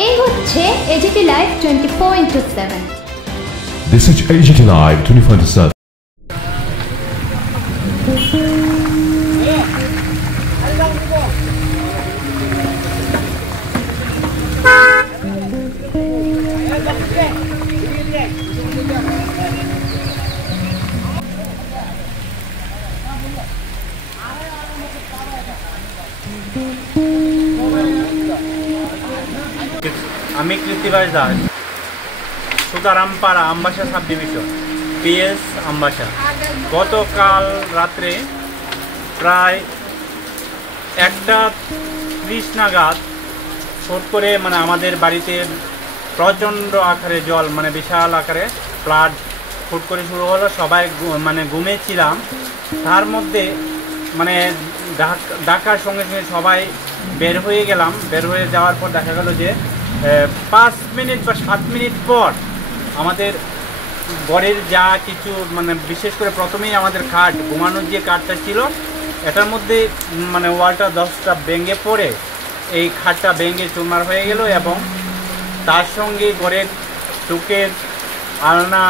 এই হচ্ছে AGT live 24/7। This is AGT Live 24/7. আমি Krittibas Das, Sutarampara Ambassa sub division, PS Ambassa. গতকাল রাত্রে প্রায় 1:30 নাগাদ ছোট করে আমাদের বাড়িতে প্রচণ্ড আকারে জল বিশাল আকারে ফ্লাড ফুট করে শুরু হলো। সবাই ঘুমিয়েছিলাম, তার মধ্যে ডাকার সঙ্গে সঙ্গে সবাই বের হয়ে গেলাম। বের হয়ে যাওয়ার পর দেখা গেল যে 5 মিনিট বা 7 মিনিট পর আমাদের ঘরের যা কিছু বিশেষ করে প্রথমেই আমাদের খাট, ঘুমানোর যে কাঠটা ছিল, এটার মধ্যে ওয়ালটা 10টা ভেঙে পড়ে এই খাটটা ভেঙে চুরমার হয়ে গেল এবং তার সঙ্গে ঘরের শোকেস, আলনা,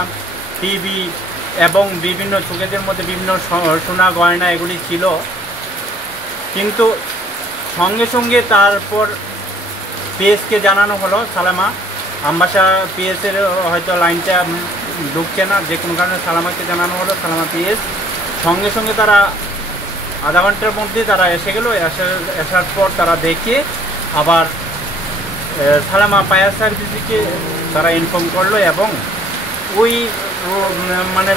টিভি এবং বিভিন্ন শোকেসের মধ্যে বিভিন্ন সোনা গয়না এগুলি ছিল। কিন্তু সঙ্গে সঙ্গে তারপর পিএসকে জানানো হলো, সালামা আমবাসা পিএসের হয়তো লাইনটা ঢুকছে না, যে কোনো কারণে সালামাকে জানানো হলো। সালামা পিএস সঙ্গে সঙ্গে তারা আধা ঘন্টার মধ্যে তারা এসে গেল। আসার পর তারা দেখে আবার সালামা ফায়ার সার্ভিসকে তারা ইনফর্ম করলো এবং ওই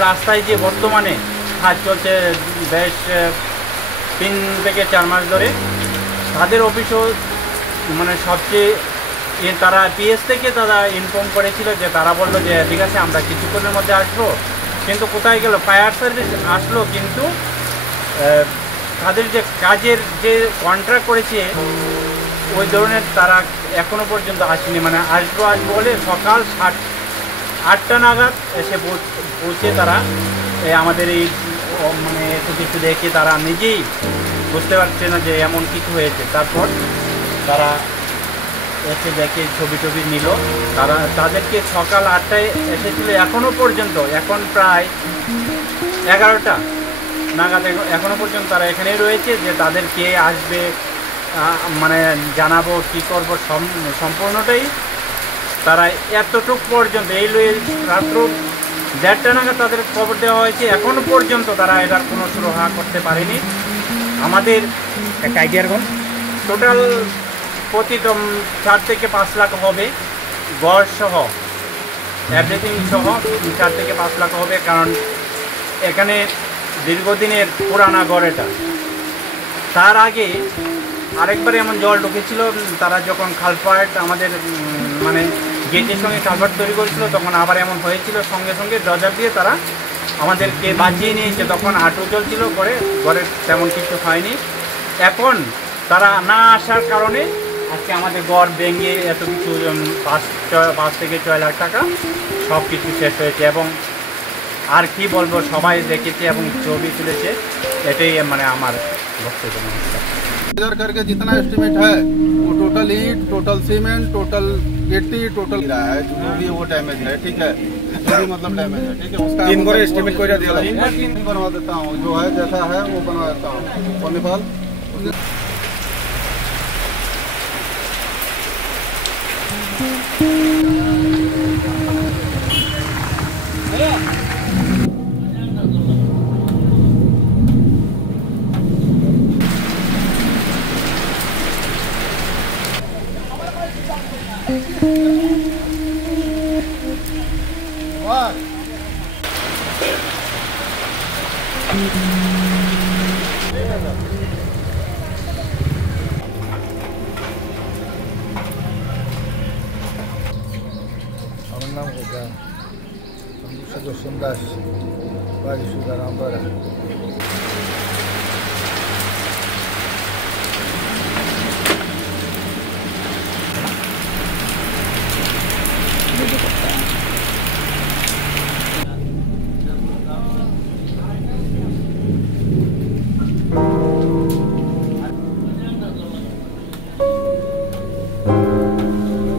রাস্তায় যে বর্তমানে কাজ চলছে বেশ 3 থেকে 4 মাস ধরে, তাদের অফিসও সবচেয়ে তারা পিএস থেকে তারা ইনফর্ম করেছিল যে তারা বললো যে ঠিক আছে আমরা কিছুক্ষণের মধ্যে আসবো। কিন্তু কোথায় গেল? ফায়ার সার্ভিস আসলো, কিন্তু তাদের যে কাজের যে কন্ট্রাক্ট করেছে ওই ধরনের তারা এখনও পর্যন্ত আসেনি। আসবো বলে সকাল 8টা নাগাদ এসে পৌঁছে তারা আমাদের এই একটু কিছু দেখে তারা নিজেই বুঝতে পারছে না যে এমন কিছু হয়েছে। তারপর তারা এসে দেখে ছবি টবি নিল। তাদেরকে সকাল 8টায় এসেছিল, এখনও পর্যন্ত এখন প্রায় 11টা নাগাদ এখনও পর্যন্ত তারা এখানেই রয়েছে। যে তাদের কে আসবে জানাবো, কী করবো, সম্পূর্ণটাই তারা এতটুক পর্যন্ত এই রাত্র 1:30 নাগাদ তাদের খবর দেওয়া হয়েছে। এখনও পর্যন্ত তারা এটার কোনো সুরাহা করতে পারেনি। আমাদের একটা আইডিয়ার টোটাল প্রতি 4 থেকে 5 লাখ হবে, গড় সহ এভরিথিং সহ 4 থেকে 5 লাখ হবে। কারণ এখানে দীর্ঘদিনের পুরানা গড় এটা। তার আগে আরেকবার এমন জল ঢুকেছিল, তারা যখন খালপাট আমাদের গেটের সঙ্গে খালপাট তৈরি করেছিল তখন আবার এমন হয়েছিল। সঙ্গে সঙ্গে ডজার দিয়ে তারা আমাদেরকে বাঁচিয়ে নিয়েছে। তখন হাঁটু চলছিল, ঘরে তেমন কিছু হয়নি। এখন তারা না আসার কারণে আজকে আমাদের ঘর ভেঙে এত কিছু 5 থেকে 6 লাখ টাকা সব কিছু শেষ হয়েছে। এবং আর কি বলবো, সবাই দেখেছে এবং ছবি তুলেছে। এটাই আমার বক্তব্য। करके जितना एस्टिमेट है वो टोटल ईट, टोटल सीमेंट, टोटल गिट्टी, टोटल गिरा है, जो भी वो डैमेज है, ठीक है, जो भी डैमेज है, ठीक है। उसका 3 बार एस्टिमेट कर दिया, बनवा देता हूँ, जो है जैसा है वो बनवा देता हूँ। और नेपाल আমার নাম গোজা, আমি সুদর্শন দাস, বাড়ি সুতারামপাড়া।